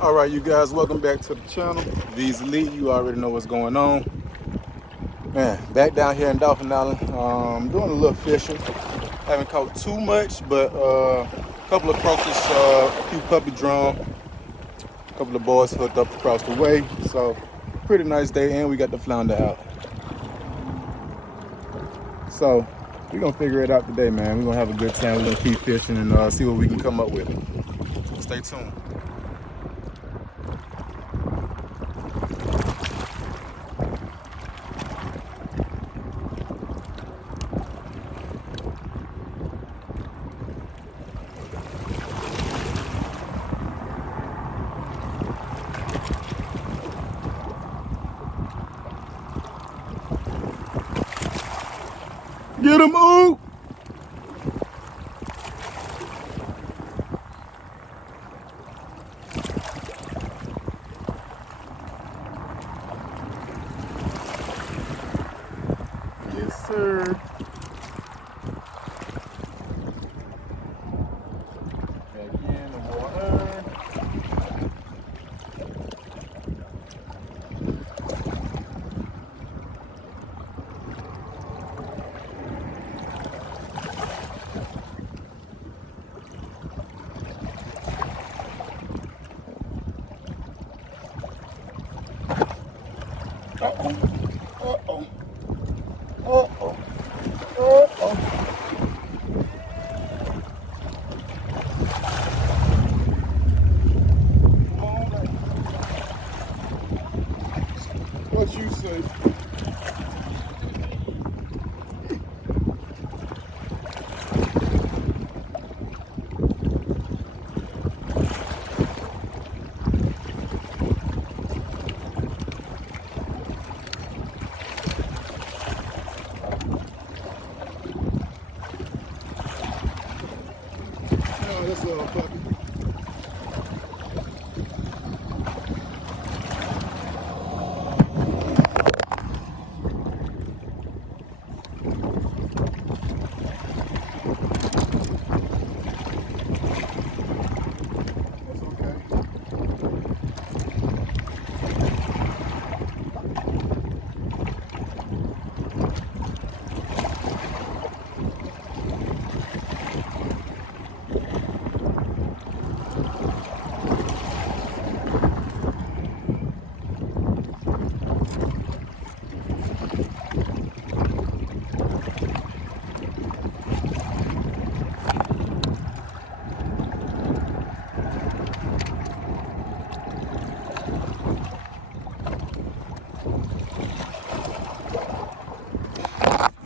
All right, you guys, welcome back to the channel. V's Elite, you already know what's going on. Man, back down here in Dauphin Island, doing a little fishing. Haven't caught too much, but a couple of croakers, a few puppy drum, a couple of boys hooked up across the way. So, pretty nice day, and we got the flounder out. So, we're gonna figure it out today, man. We're gonna have a good time. We're gonna keep fishing and see what we can come up with. Stay tuned. Get him, ooh! Yes, sir. Back in the water. Uh-oh. Uh-oh. Uh-oh. Uh-oh. Come on, baby. What you say? Oh, that's a little puppy. That's okay.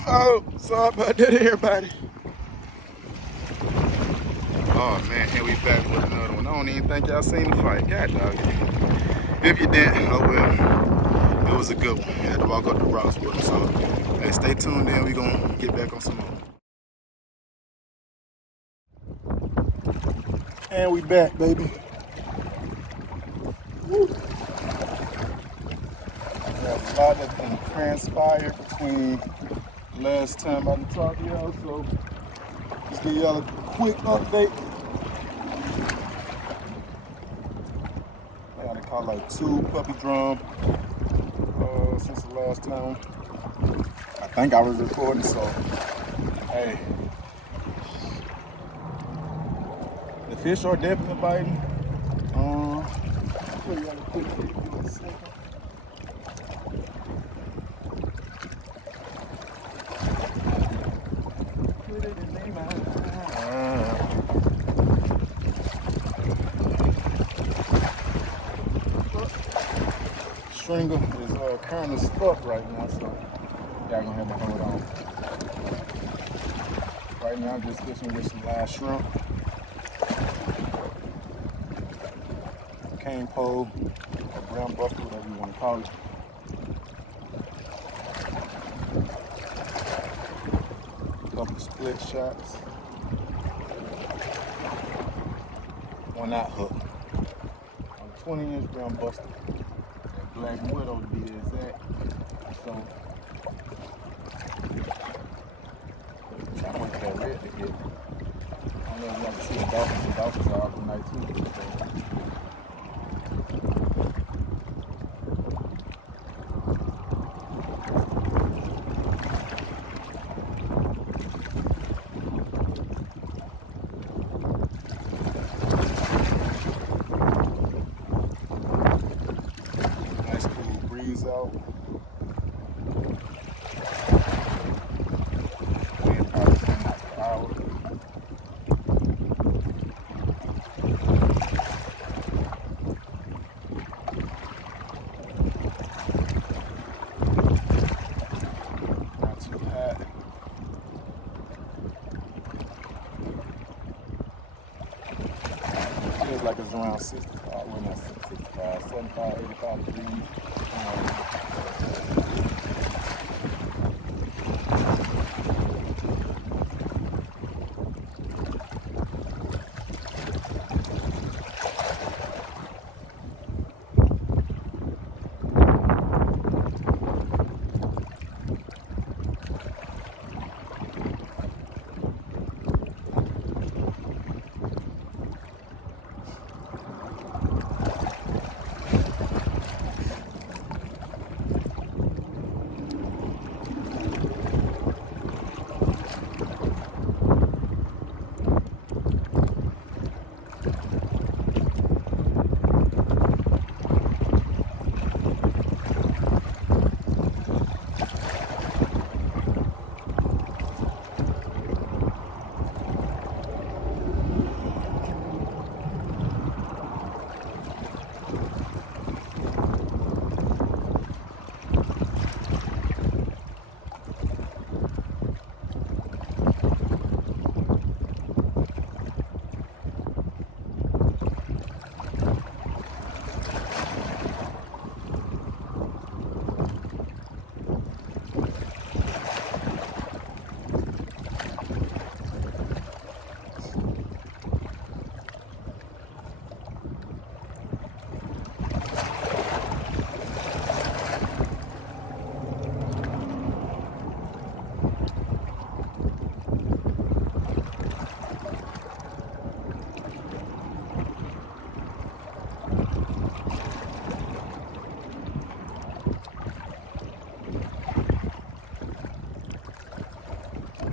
Oh, sorry about that, everybody. Oh man, here we back with another one. I don't even think y'all seen the fight. God dog. If you didn't, oh well. It was a good one. Had to walk up the rocks with him. So, hey, stay tuned in. We gonna get back on some more. And we back, baby. Woo. There's a lot that's been transpired between last time I talked to y'all. So, just give y'all a quick update. I had to call like 2 puppy drum since the last time. I think I was recording, so hey. The fish are definitely biting. I'll show you all a quick video in a second. Put it in their mouth. Stringer is currently stuck right now, so y'all gonna have to hold on. Right now I'm just fishing with some live shrimp, cane pole, or brown buster, whatever you want to call it. A couple of split shots. One out hook. On a 20-inch brown buster. That black widow to be exact. So I'm trying to wait for that red to hit. I don't know if you want to see the dolphins. The dolphins are out tonight too. So out. Wind probably 10 miles per hour. Not too hot. Feels like it's around 65, well not 65, 75, 85 degrees.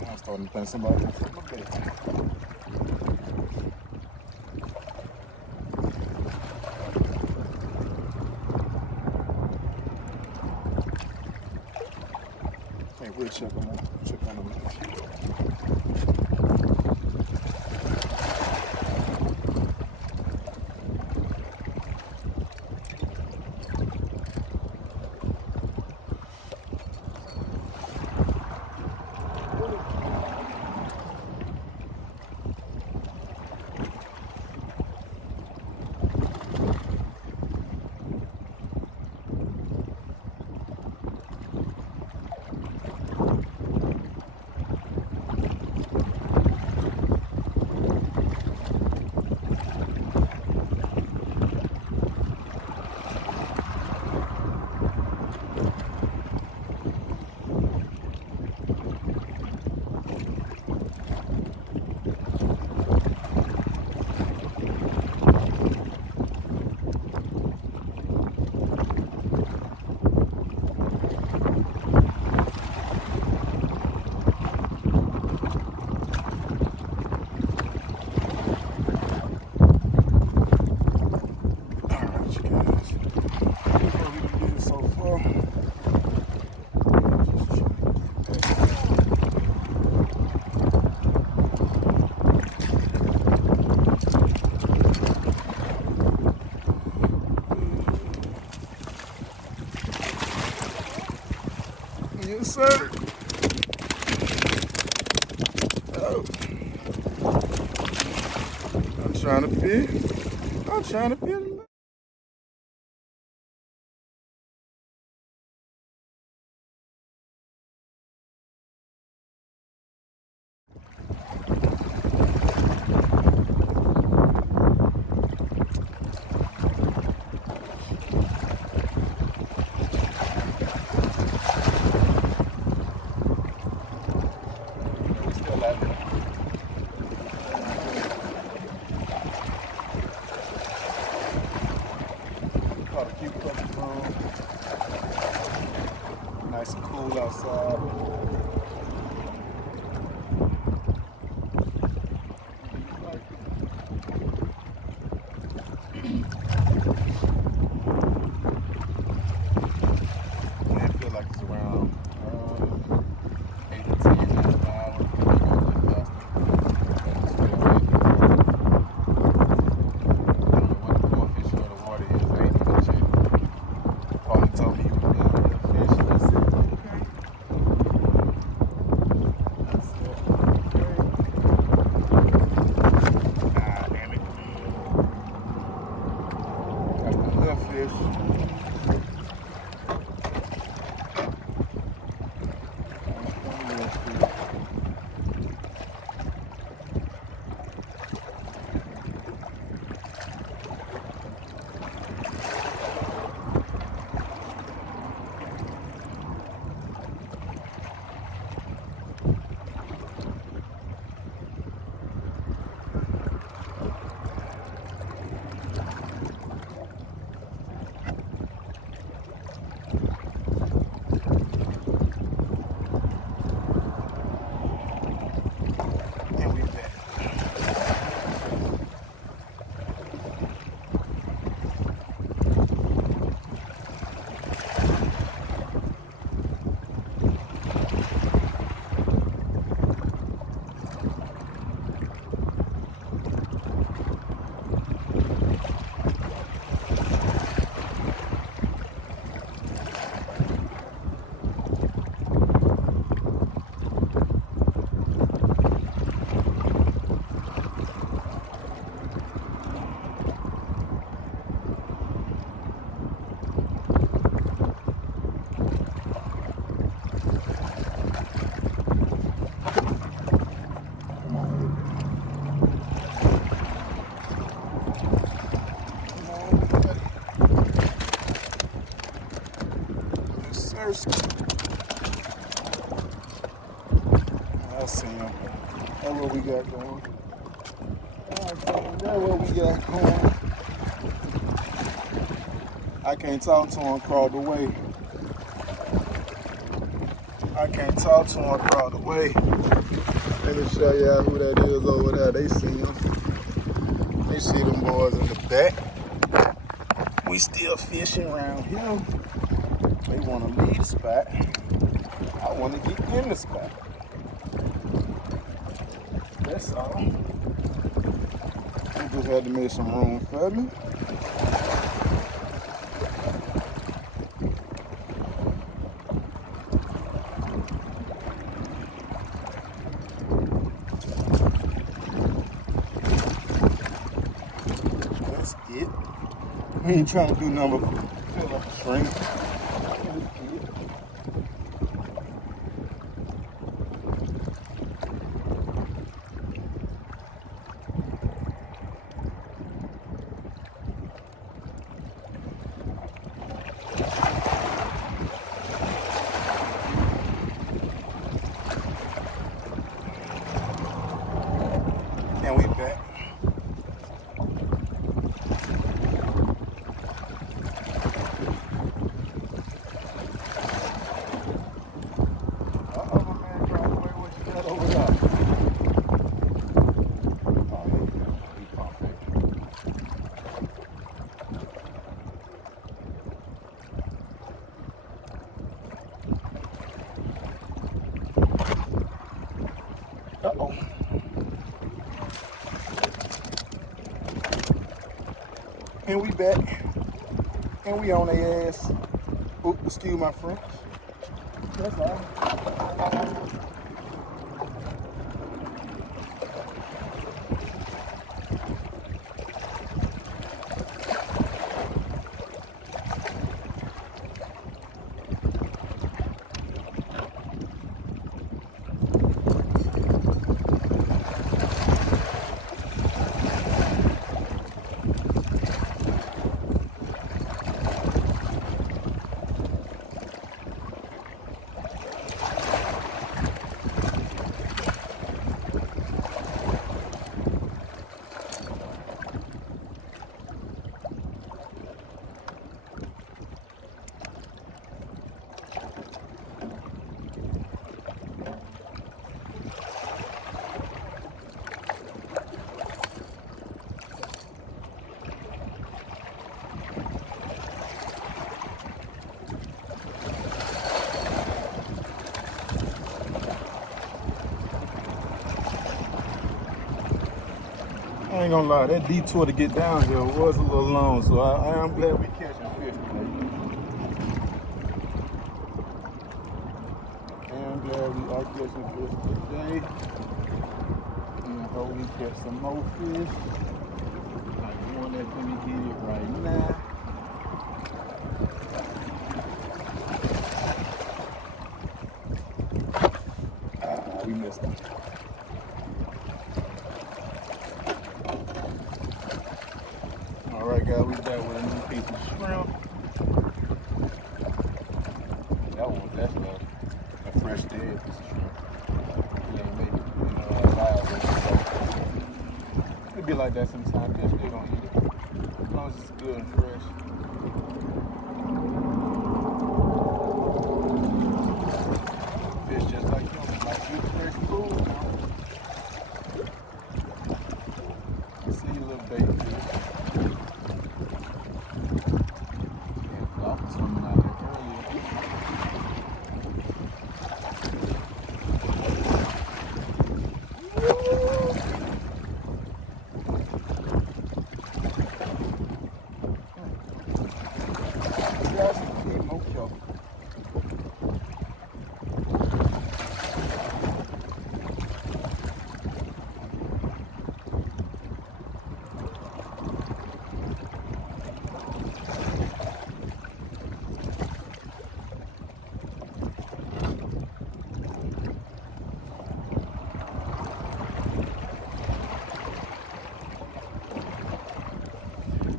I'm starting to think somebody else in my bed. Hey, we'll check on them. Check on them. Yes, sir. Oh. I'm trying to fit. I'm trying to fit. Still out there. Caught a few couple from. Nice and cool outside. fish. I see him. That's what we got going. That's what we got going. I can't talk to him across the way. I can't talk to him across the way. Let me show y'all who that is over there. They see him. They see them boys in the back. We still fishing around here. They want to leave the spot. I want to get in the spot. That's all. I just had to make some room for me. That's it. We ain't trying to do nothing but fill up the string. And we back. Uh-oh. And we back. And we on their ass. Oop, excuse my French. That's all. I ain't gonna lie, that detour to get down here was a little long, so I am glad we catching fish today. I am glad we are catching fish today. And I hope we catch some more fish. Like the one that's gonna get it right now. All right, guys, we back with a new piece of shrimp. That's a fresh dead piece of shrimp. It ain't made it, alive. It'd be like that sometimes. Fish, they don't eat it. As long as it's good and fresh. Fish just like humans, like good fresh food. See a little baby fish. Yeah, Dauphin swimming out there earlier.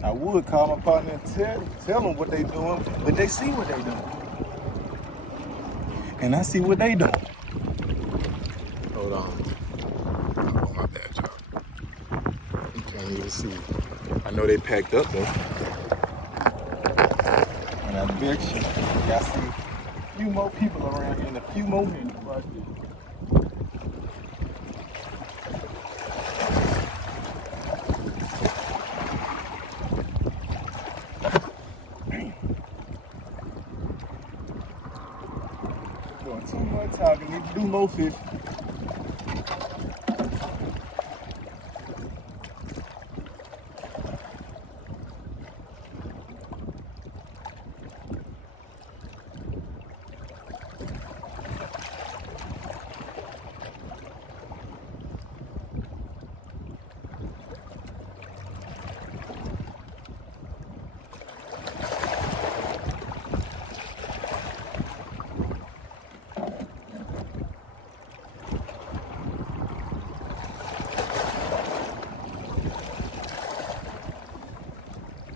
I would call my partner and tell them what they doing, but they see what they doing. And I see what they doing. Hold on. Oh, my bad, y'all. You can't even see. I know they packed up, though. And I bet you, I see a few more people around here in a few more minutes. Watch this. Doing too much talking, need to do more fish.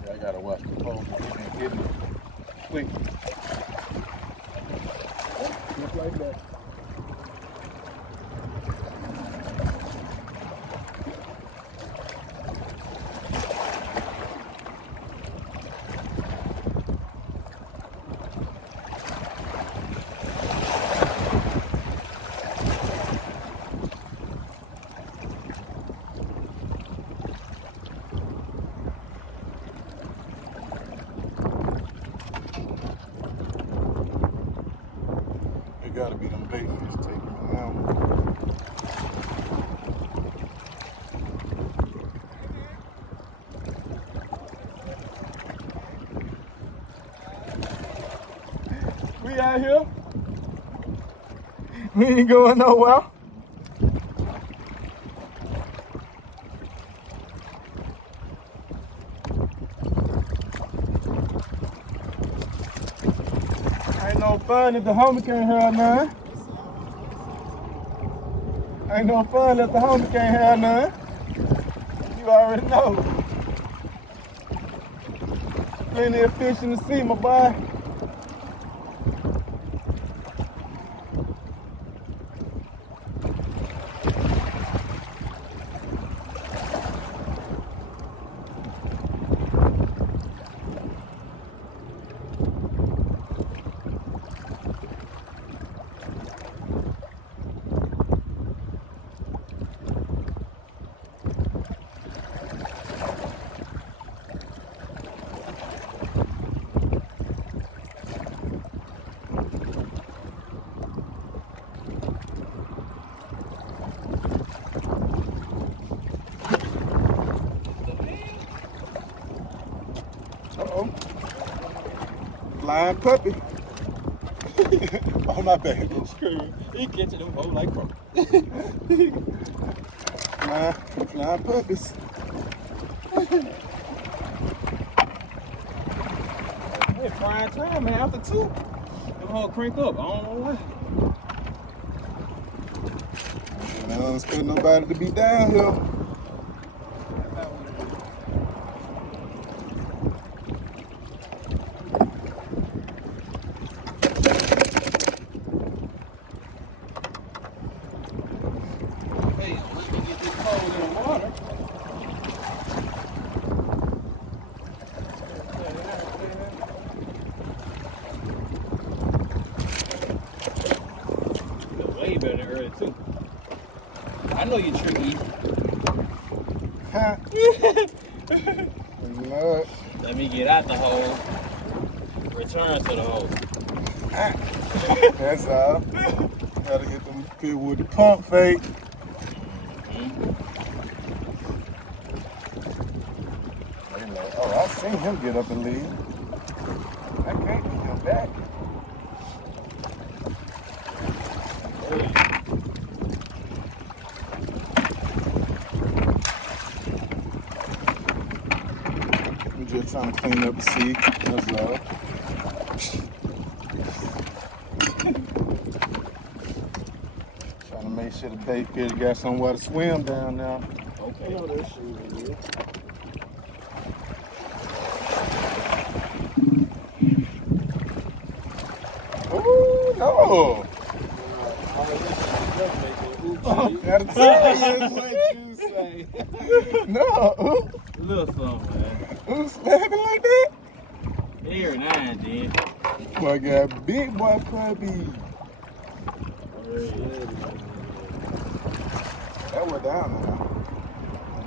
I gotta watch the pole. They've been getting it quick. Just like that. Gotta be them bait fish taking me now. We out here. We ain't going nowhere. Ain't no fun if the homie can't have none. Ain't no fun if the homie can't have none. You already know. Plenty of fish in the sea, my boy. Uh-oh. Flying puppy. Oh, my bad. He catching them both like crow. Flying puppies. Hey, prime time, man. After 2, them whole crank up. I don't know why. I don't expect nobody to be down here. Hey, let me get this pole in the water. Way better than early too. I know you tricky. Lord. Let me get out the hole. Return to the hole. That's all. Gotta get them people with the pump fake. They like, oh, I seen him get up and leave. I can't get him back. We just trying to clean up the seat. That's all. Trying to make sure the bait fish got somewhere to swim down now. Okay. I know that shit is real. Ooh, no. Gotta tell you what you say. No. Little something, man. Who's slapping like that? Every now and then. Boy, got big boy puppy. That went down now.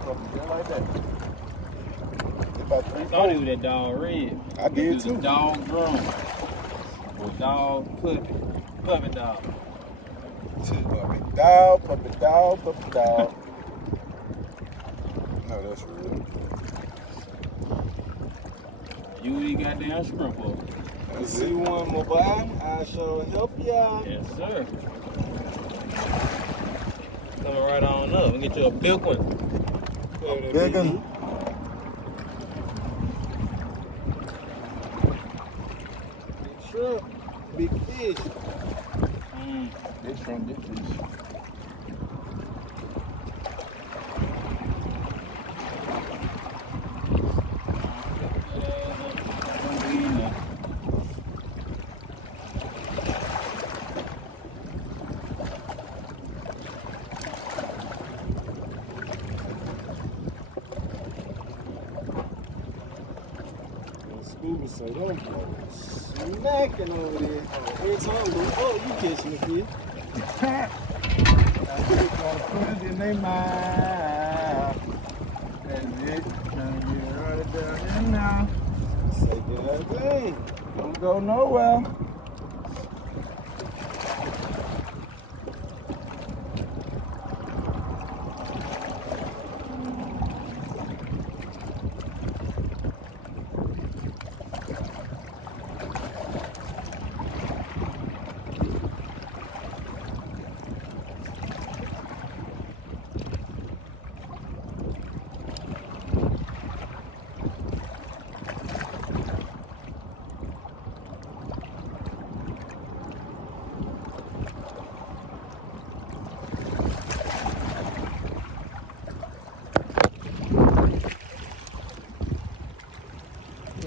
Something just like that. It's about I 3, thought 4. he was that dog red. I did He was too. a dog drum. Or dog puppy. Puppy dog. Puppy dog, puppy dog, puppy dog. No, that's real. You and he goddamn shrimp up. You see one mobile, I shall help ya. Yes, sir. Coming right on up. We get you a big one. Big one. Big shrimp, big fish. Big shrimp, big fish. Scuba say them boys smacking over there. Every time we go, oh, you catching the fish. I just gotta put it in their mouth. That's it. Trying to get it right down in now. Say God dang. Don't go nowhere.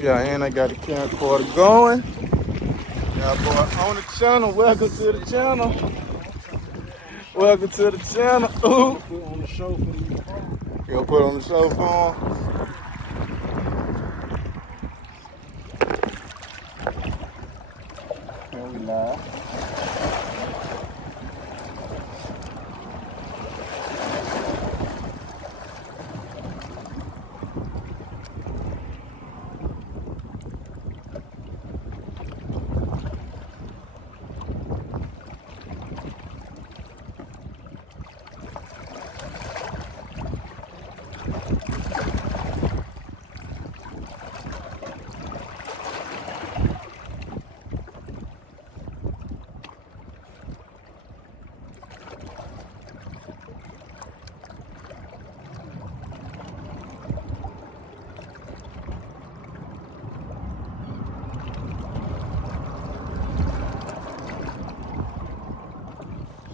Yeah, and I got the camcorder going. Yeah, boy, on the channel. Welcome to the channel. Welcome to the channel. Ooh. Put on the show for you. You gonna put on the show for him? Here we live.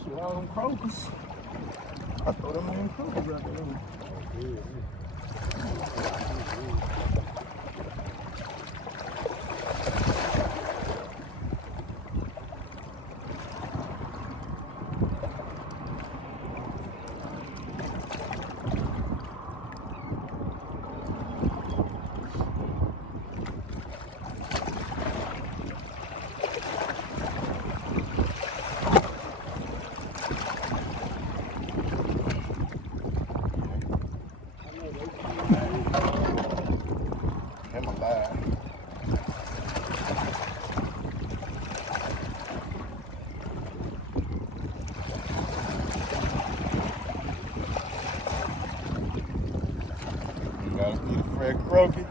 See all them crocus. I throw them in cookies out there. I'm alive. You gotta be the Fred Croaky.